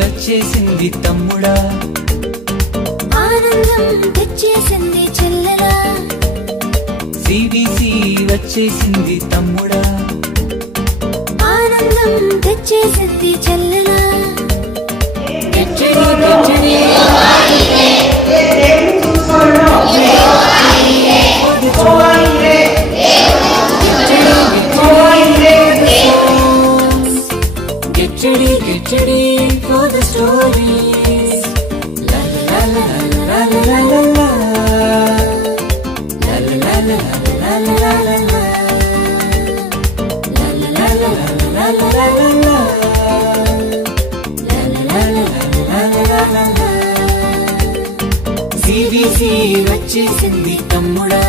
వచ్చేసింది తమ్ముడా, ఆనందం తెచ్చేసింది చెల్లెలా. సిబిసి వచ్చేసింది తమ్ముడా, ఆనందం తెచ్చేసింది చెల్లెలా. Get ready for the stories. La la la la la la la la. La la la la la la la la la. La la la la la la la la la. La la la la la la la. CBC వచ్చేసింది తమ్ముడా,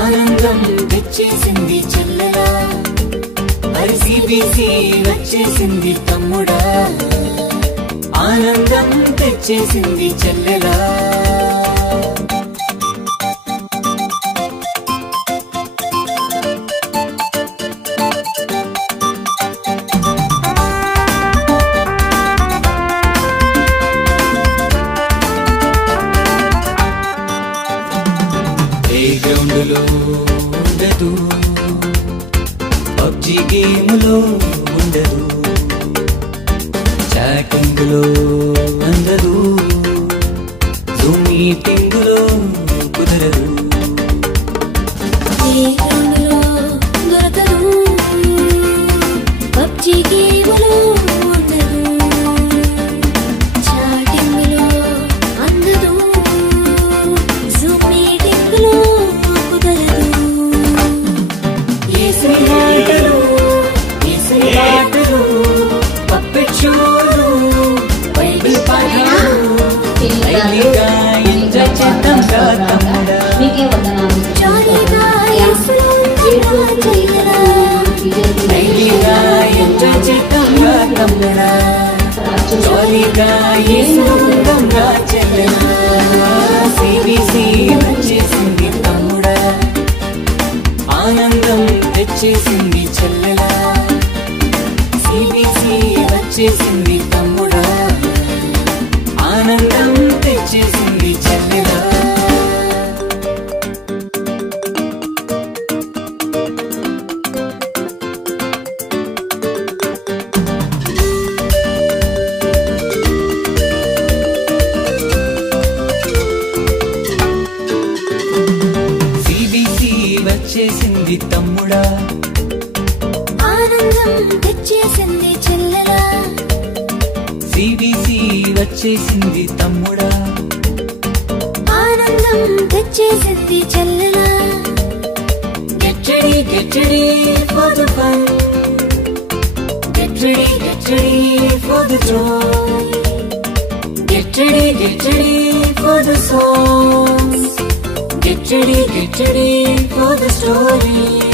ఆనందం తెచ్చేసింది చెల్లెలా. మరి CBC వచ్చేసింది తమ్ముడా, ఆనందం తెచ్చేసింది చెల్లెలా. Play గ్రౌండ్లో ఉండదు, పబ్జి గేములో ఉండదు, చాటింగులో అందదు, జూమ్ మీటింగులో కుదరదు. ప్లేగ్రౌండ్లో దొరకదు, పబ్జి గేములో ఉండదు, చాటింగులో అందదు, జూమ్ మీటింగులో కుదరదు. పప్పెట్ షోలు, బైబిల్ పాఠాలు, లైవ్లీగా ఎంజాయ్ చేద్దాం రా తమ్ముడా. జాలీగా యేసులో ఉందాం చెల్లెలా. లైవ్లీగా ఎంజాయ్ చేద్దాం రా తమ్ముడా, జాలీగా యేసులో ఉందాం రా చెల్లెలా. CBC వచ్చేసింది తమ్ముడా, ఆనందం తెచ్చేసింది చెల్లెలా. CBC వచ్చేసింది తమ్ముడా, ఆనందం తెచ్చేసింది చెల్లెలా. CBC వచ్చేసింది తమ్ముడా, ఆనందం తెచ్చేసింది చెల్లెలా. CBC వచ్చేసింది తమ్ముడా, ఆనందం తెచ్చేసింది చెల్లెలా. Get ready for the fun. Get ready for the joy. Get ready for the songs. Get ready for the story.